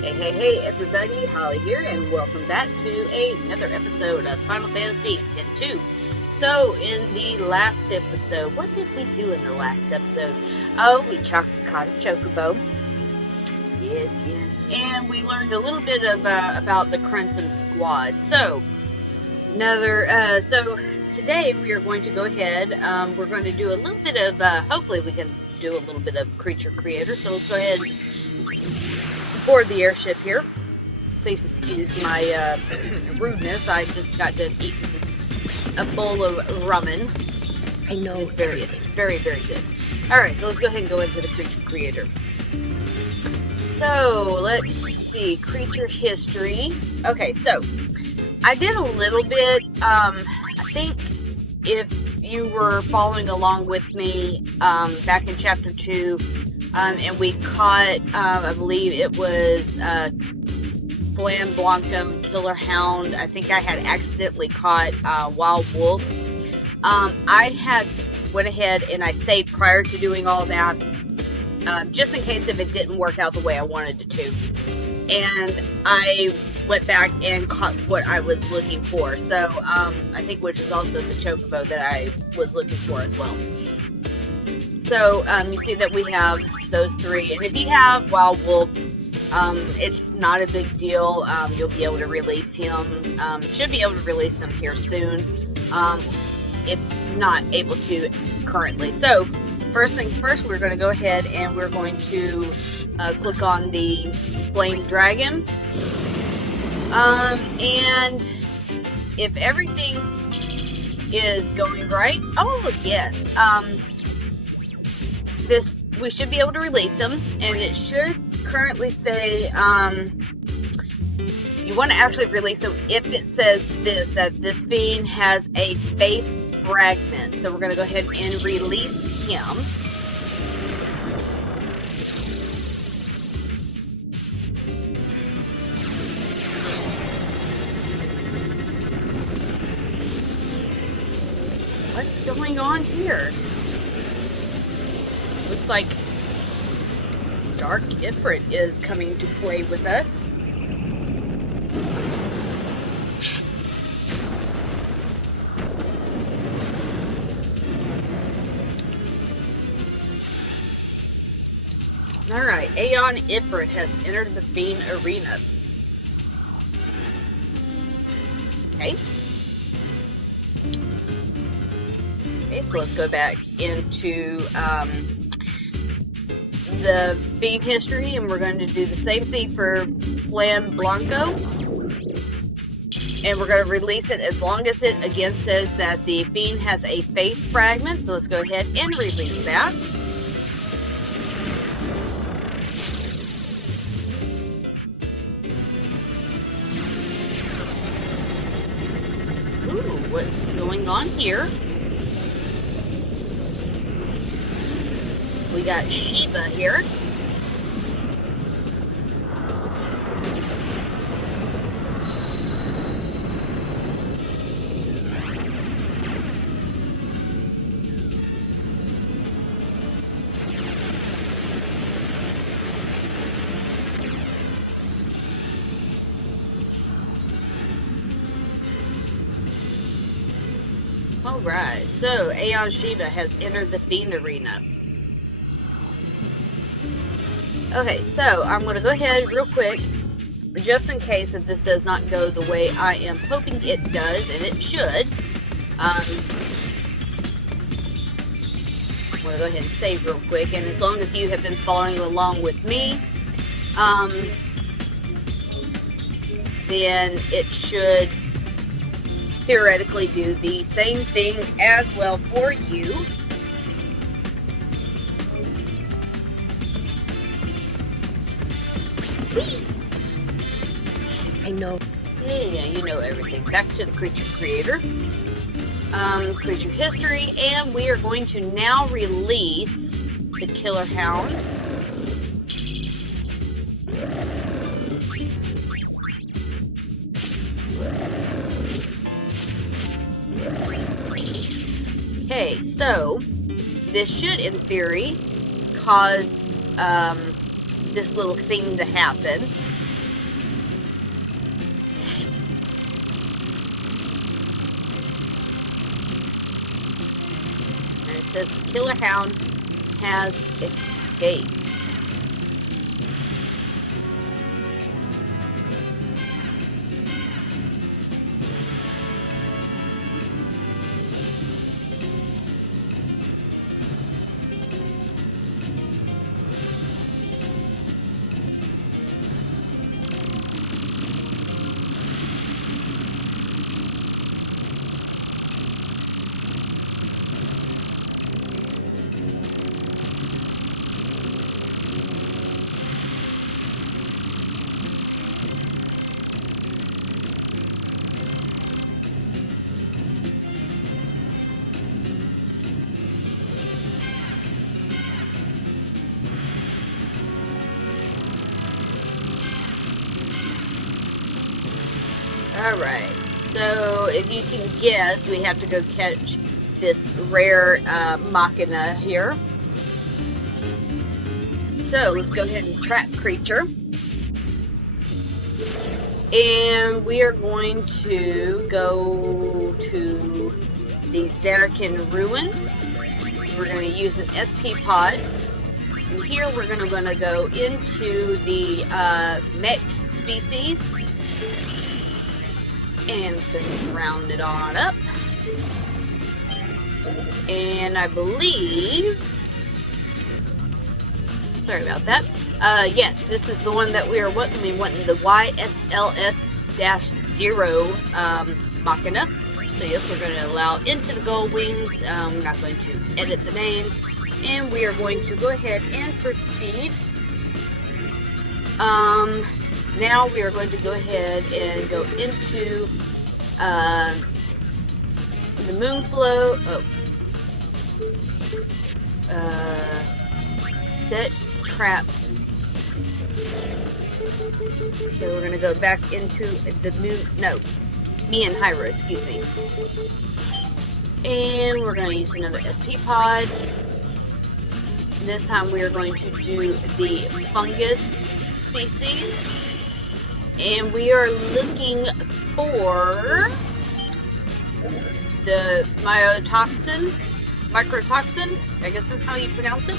Hey, everybody, Holly here, and welcome back to another episode of Final Fantasy X-2. So, in the last episode, what did we do in the last episode? Oh, we caught a chocobo. Yes. And we learned a little bit of about the Crimson Squad. So, so today we are going to go ahead, we're going to do a little bit of, hopefully we can do a little bit of Creature Creator. So let's go ahead and board the airship here. Please excuse my rudeness. I just got done eating a bowl of ramen. I know. It's very good. Alright, so let's go ahead and go into the Creature Creator. So, let's see. Creature History. Okay, so, I did a little bit. I think if you were following along with me back in Chapter 2, and we caught, I believe it was Flam Blanco, Killer Hound. I think I had accidentally caught Wild Wolf. I had went ahead and I saved prior to doing all that, just in case if it didn't work out the way I wanted it to. And I went back and caught what I was looking for. So, I think which is also the chocobo that I was looking for as well. So, you see that we have those three. And if you have Wild Wolf, it's not a big deal. You'll be able to release him. Should be able to release him here soon. If not able to currently. So, first thing first, we're going to go ahead and we're going to click on the Flame Dragon. And if everything is going right, oh yes, we should be able to release them, and it should currently say, you want to actually release them if it says that this fiend has a faith fragment. So we're going to go ahead and release him. What's going on here? Looks like Dark Ifrit is coming to play with us. Alright, Aeon Ifrit has entered the Fiend Arena. Okay. Okay, so let's go back into the Fiend history, and we're going to do the same thing for Flam Blanco. And we're going to release it as long as it again says that the Fiend has a faith fragment. So let's go ahead and release that. Ooh, what's going on here? We got Shiva here. Alright, so Aeon Shiva has entered the Fiend Arena. Okay, so I'm going to go ahead real quick, just in case that this does not go the way I am hoping it does, and it should. I'm going to go ahead and save real quick, and as long as you have been following along with me, then it should theoretically do the same thing as well for you. I know. Yeah, you know everything. Back to the Creature Creator. Creature History, and we are going to now release the Killer Hound. Okay, so this should, in theory, cause this little scene to happen. says the killer hound has escaped. Alright, so if you can guess, we have to go catch this rare machina here. So let's go ahead and track creature. And we are going to go to the Zarakin ruins. We're going to use an SP pod. And here we're going to go into the mech species. And let's go ahead and round it on up. And I believe... Sorry about that. Yes, this is the one that we are wanting the YSLS-0 Machina. So yes, we're going to allow into the gold wings. We're not going to edit the name. And we are going to go ahead and proceed. Now we are going to go ahead and go into the Moonflow. Set trap. So we're going to go back into the me and Hyra, excuse me. And we're going to use another SP pod. This time we are going to do the fungus species. And we are looking for the microtoxin, I guess that's how you pronounce it.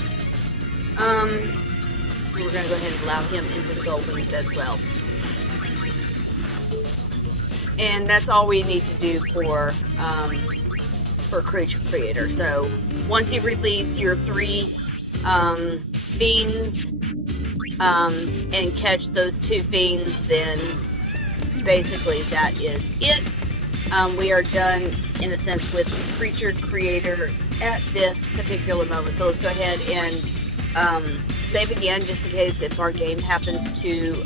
We're going to go ahead and allow him into the gold wings as well. And that's all we need to do for Creature Creator. So once you release your 3 fiends and catch those 2 fiends, then basically that is it. We are done in a sense with Creature Creator at this particular moment. So let's go ahead and save again, just in case if our game happens to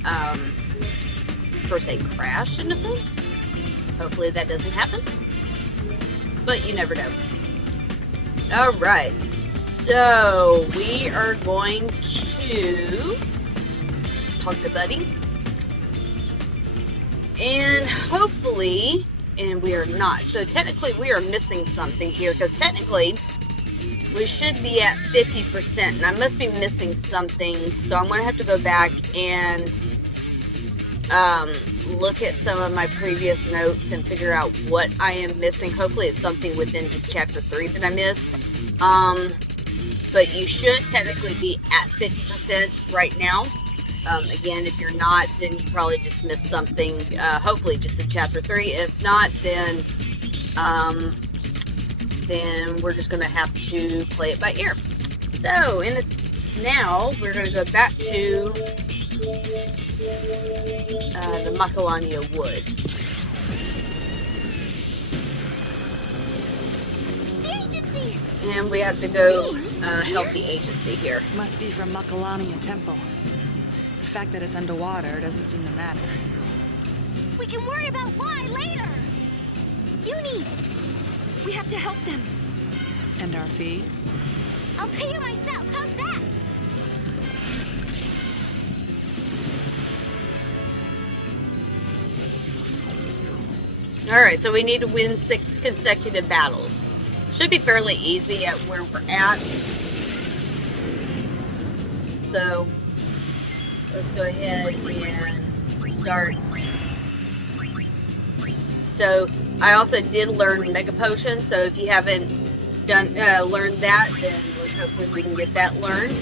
per se crash in a sense. Hopefully that doesn't happen, but you never know. Alright, so we are going to talk to Buddy, and hopefully, and we are not, so technically we are missing something here, because technically we should be at 50%, and I must be missing something, so I'm going to have to go back and look at some of my previous notes and figure out what I am missing. Hopefully it's something within just chapter 3 that I missed. But you should technically be at 50% right now. Again, if you're not, then you probably just missed something, hopefully just in chapter 3. If not, then we're just going to have to play it by ear. So, now we're going to go back to the Macalania Woods. The agency! And we have to go help the agency here. Must be from Macalania Temple. The fact that it's underwater doesn't seem to matter. We can worry about why later! Uni! We have to help them. And our fee? I'll pay you myself, how's that? Alright, so we need to win 6 consecutive battles. Should be fairly easy at where we're at. So, let's go ahead and start. So, I also did learn Mega Potion, so if you haven't learned that, then hopefully we can get that learned.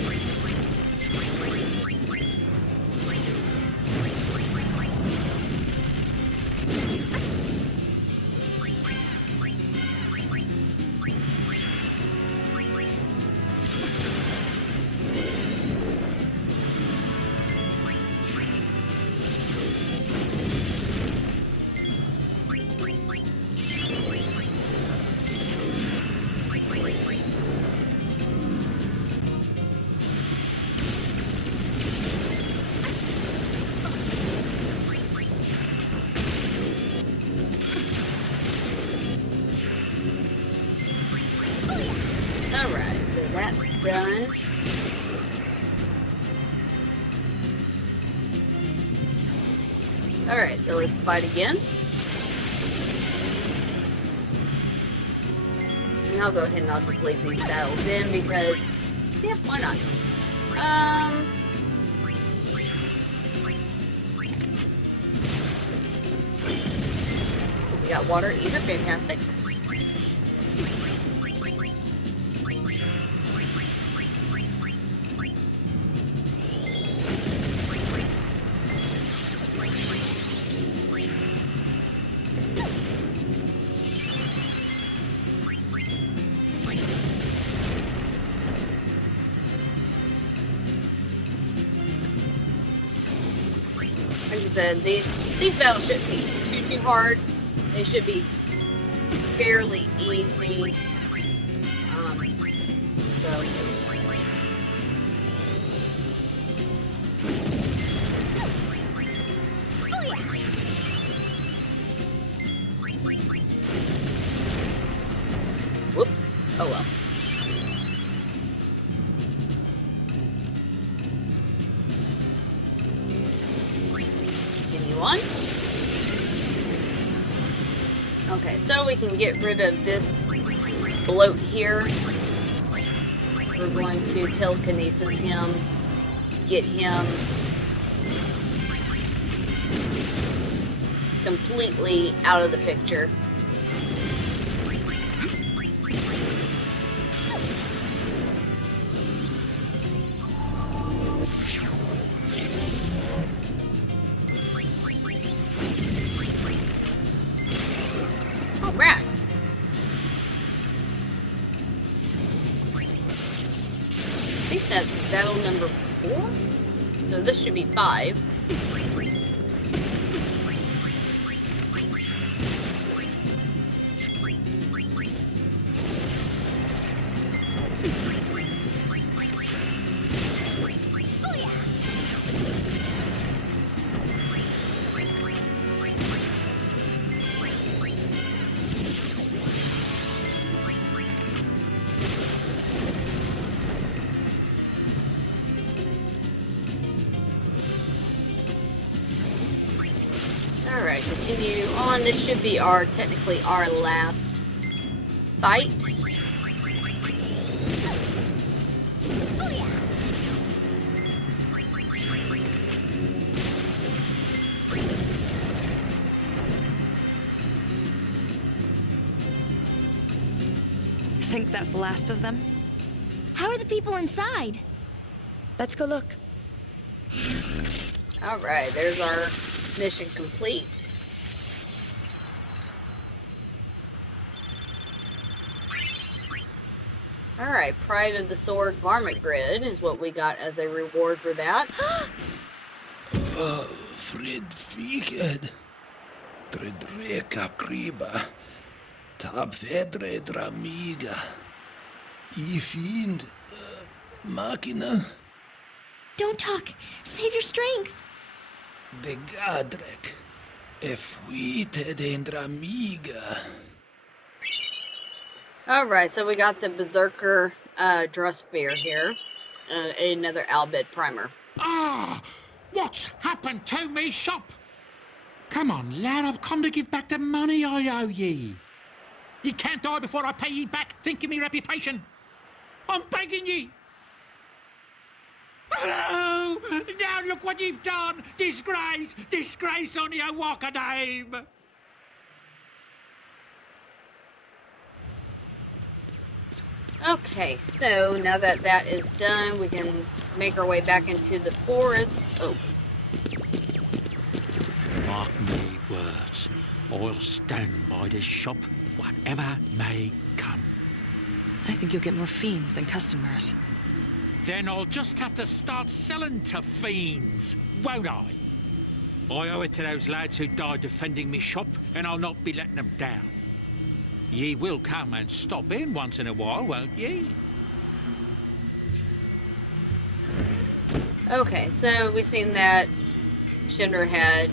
Alright, so that's done. Alright, so let's fight again. And I'll go ahead and I'll just leave these battles in because, yeah, why not? We got water eater, fantastic. Like I said, these battles shouldn't be too hard. They should be fairly easy. So. Whoops. Oh well. Continue on. Okay, so we can get rid of this bloat here. We're going to telekinesis him, get him completely out of the picture. Alright. I think that's battle number 4. So this should be 5. Alright, continue on. This should be technically our last fight. You think that's the last of them? How are the people inside? Let's go look. Alright, there's our mission complete. Alright, Pride of the Sword Varmint Grid is what we got as a reward for that. Frid Figed, Tredreka Kriba, Tab Vedre Dramiga, Ifind, Machina, Don't talk. Save your strength. De Gadrek, Efuite de Dramiga. Alright, so we got the Berserker Druspear here. Another Albed Primer. Ah! What's happened to me shop? Come on, lad, I've come to give back the money I owe ye. Ye can't die before I pay ye back, think of me reputation. I'm begging ye. Oh, now look what you've done. Disgrace, disgrace on your walk of name. Okay, so now that that is done, we can make our way back into the forest. Oh, Mark me words. I'll stand by this shop, whatever may come. I think you'll get more fiends than customers. Then I'll just have to start selling to fiends, won't I? I owe it to those lads who died defending me shop, and I'll not be letting them down. Ye will come and stop in once in a while, won't ye? okay, so we've seen that Shinder had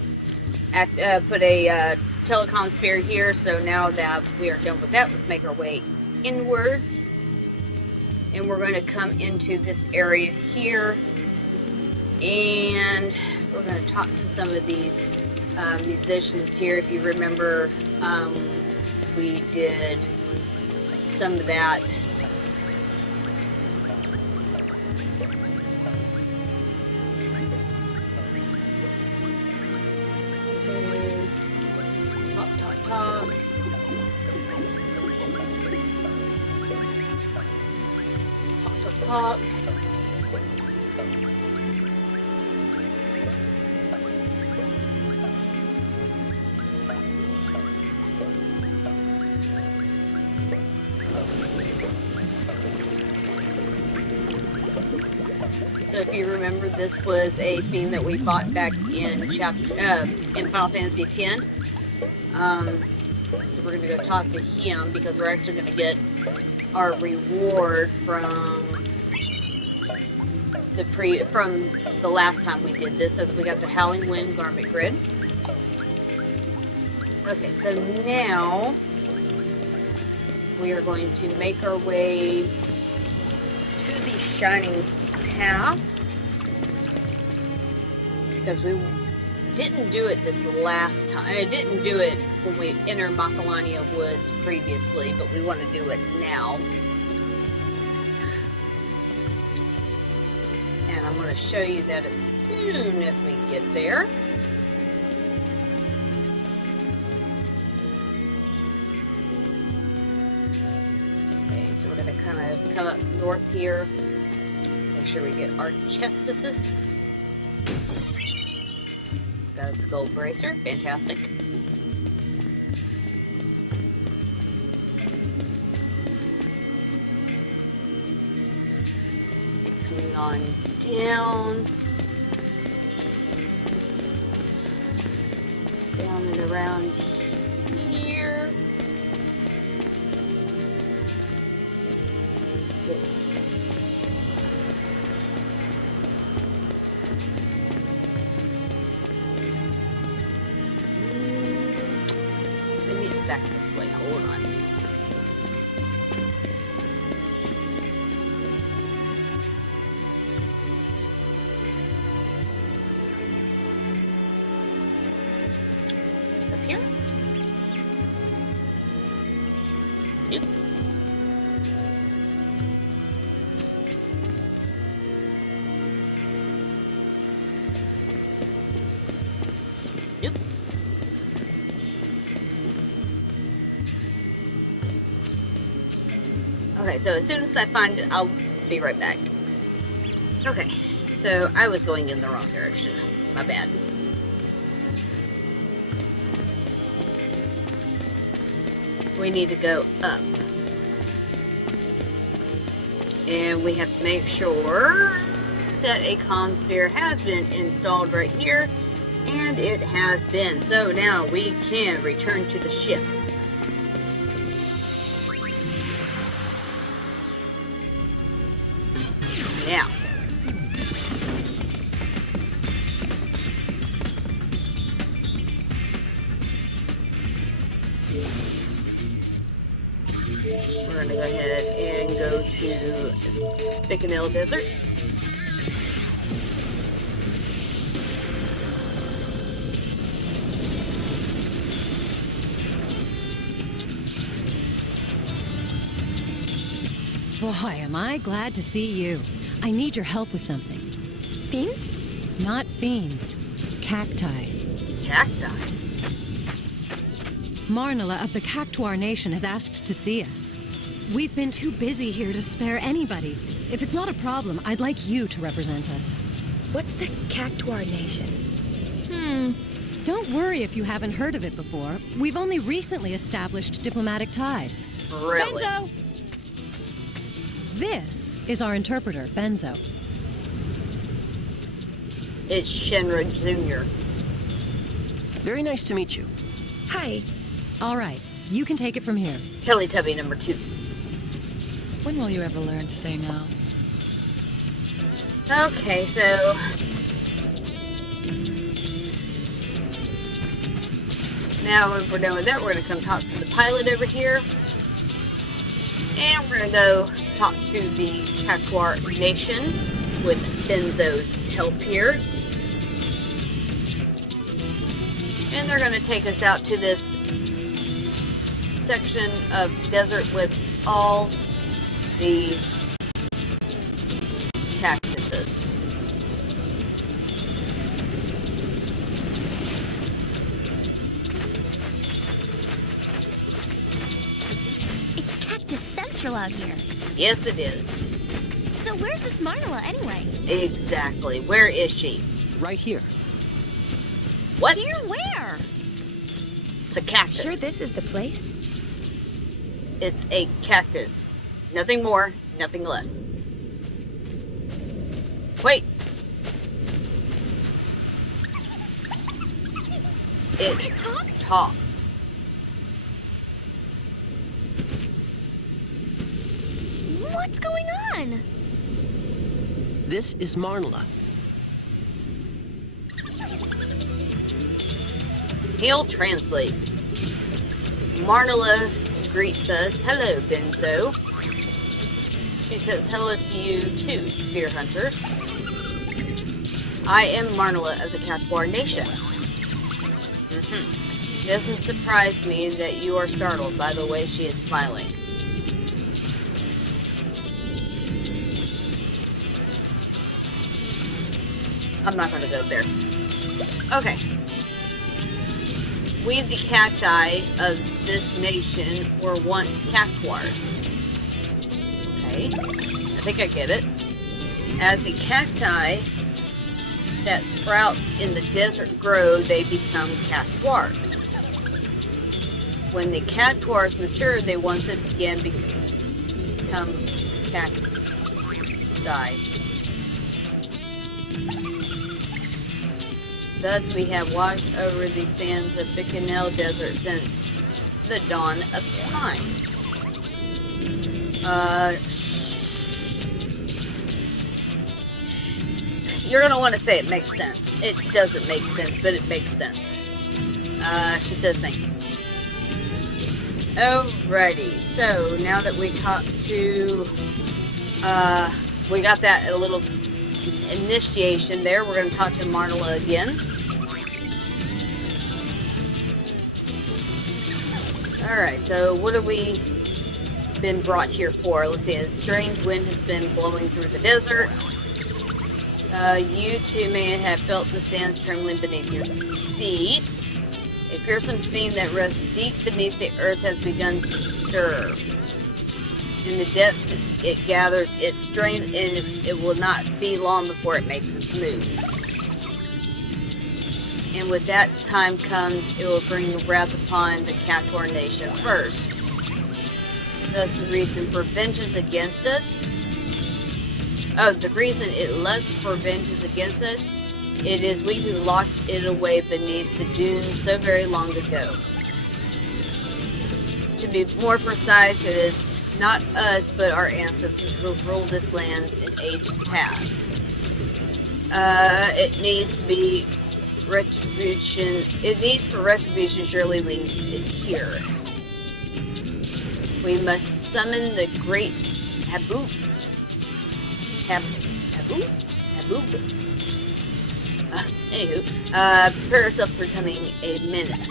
put a telecom sphere here, so now that we are done with that, let's make our way inwards. And we're going to come into this area here, and we're going to talk to some of these musicians here. If you remember, we did some of that. Talk. So if you remember, this was a theme that we fought back in in Final Fantasy X. So we're gonna go talk to him because we're actually gonna get our reward from the last time we did this. So that we got the Howling Wind Garment Grid. Okay, so now we are going to make our way to the Shining Path because we didn't do it this last time. I didn't do it when we entered Macalania Woods previously, but we want to do it now. And I'm going to show you that as soon as we get there. Okay, so we're going to kind of come up north here. Make sure we get our chestises. Got a skull bracer, fantastic. Coming on down and around here. So, maybe it's back this way. Hold on. Up here? Nope. Nope. Okay, so as soon as I find it, I'll be right back. Okay, so I was going in the wrong direction. My bad. We need to go up. And we have to make sure that a comm sphere has been installed right here. And it has been. So now we can return to the ship. Now. We're going to go ahead and go to Bicanil Desert. Boy, am I glad to see you. I need your help with something. Fiends? Not fiends. Cacti. Cacti. Marnala of the Cactuar Nation has asked to see us. We've been too busy here to spare anybody. If it's not a problem, I'd like you to represent us. What's the Cactuar Nation? Don't worry if you haven't heard of it before. We've only recently established diplomatic ties. Really? Benzo! This is our interpreter, Benzo. It's Shinra Jr. Very nice to meet you. Hi. All right, you can take it from here. Teletubby number 2. When will you ever learn to say no? Okay, so... now if we're done with that, we're going to come talk to the pilot over here. And we're going to go talk to the Cactuar Nation with Benzo's help here. And they're going to take us out to this section of desert with all these cactuses. It's Cactus Central out here. Yes, it is. So where's this Marnella anyway? Exactly. Where is she? Right here. What? Here where? It's a cactus. Sure this is the place? It's a cactus. Nothing more, nothing less. Wait. It talked? Talked. What's going on? This is Marnella. He'll translate. Marnella greets us. Hello, Benzo. She says hello to you too, Spear Hunters. I am Marnella of the Cactuar Nation. It doesn't surprise me that you are startled by the way she is smiling. I'm not going to go there. Okay. We, the cacti of this nation, were once cactuars. Okay. I think I get it. As the cacti that sprout in the desert grow, they become cactuars. When the cactuars mature, they once again become cacti. Thus, we have washed over the sands of Bicanel Desert since the dawn of time. You're gonna want to say it makes sense. It doesn't make sense, but it makes sense. She says thank you. Alrighty, so now that we talked to, we got that a little initiation there, we're going to talk to Marnella again. Alright, so what have we been brought here for? Let's see, a strange wind has been blowing through the desert. You too may have felt the sands trembling beneath your feet. A fearsome fiend that rests deep beneath the earth has begun to stir. In the depths, it gathers its strength, and it will not be long before it makes its move. And with that time comes, it will bring wrath upon the Cactuar Nation first. Thus, the reason for vengeance against us. Oh, the reason it lusts for vengeance against us. It is we who locked it away beneath the dunes so very long ago. To be more precise, it is not us, but our ancestors who ruled this land in ages past. It needs to be retribution. It needs for retribution surely leads it here. We must summon the great Habu. Prepare yourself for becoming a menace.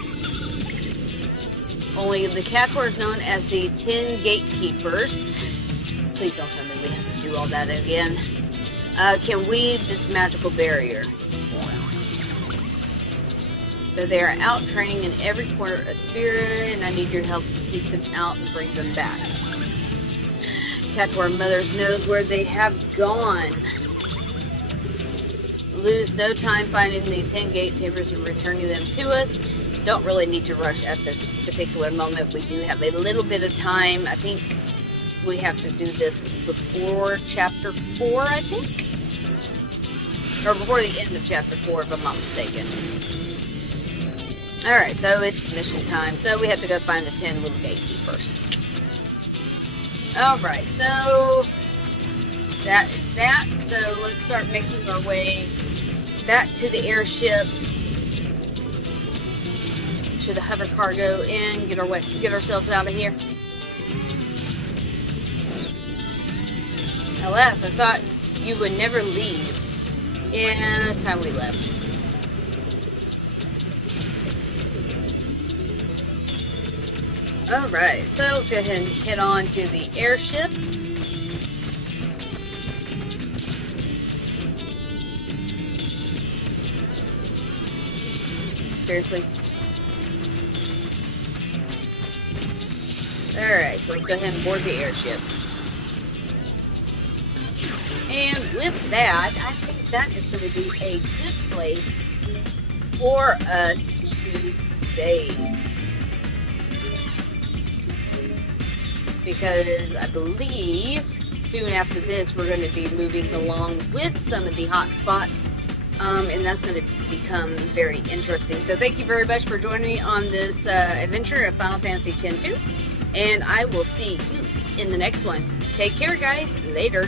Only the Cactuar is known as the 10 Gatekeepers. Please don't tell me we have to do all that again. Can weave this magical barrier. So they are out training in every corner of Spirit, and I need your help to seek them out and bring them back. Cactuar mothers knows where they have gone. Lose no time finding the 10 gate tamers and returning them to us. Don't really need to rush at this particular moment. We do have a little bit of time. I think we have to do this before chapter 4, I think. Or before the end of chapter 4, if I'm not mistaken. Alright, so it's mission time. So we have to go find the 10 little gatekeepers. Alright, so that is that. So let's start making our way back to the airship, to the hover cargo, and get ourselves out of here. Alas, I thought you would never leave. Yeah, that's how we left. Alright, so let's go ahead and head on to the airship. Seriously? Alright, so let's go ahead and board the airship. And with that, I think that is going to be a good place for us to save. Because I believe soon after this we're going to be moving along with some of the hotspots, and that's going to become very interesting. So thank you very much for joining me on this adventure of Final Fantasy X-2, and I will see you in the next one. Take care, guys. Later.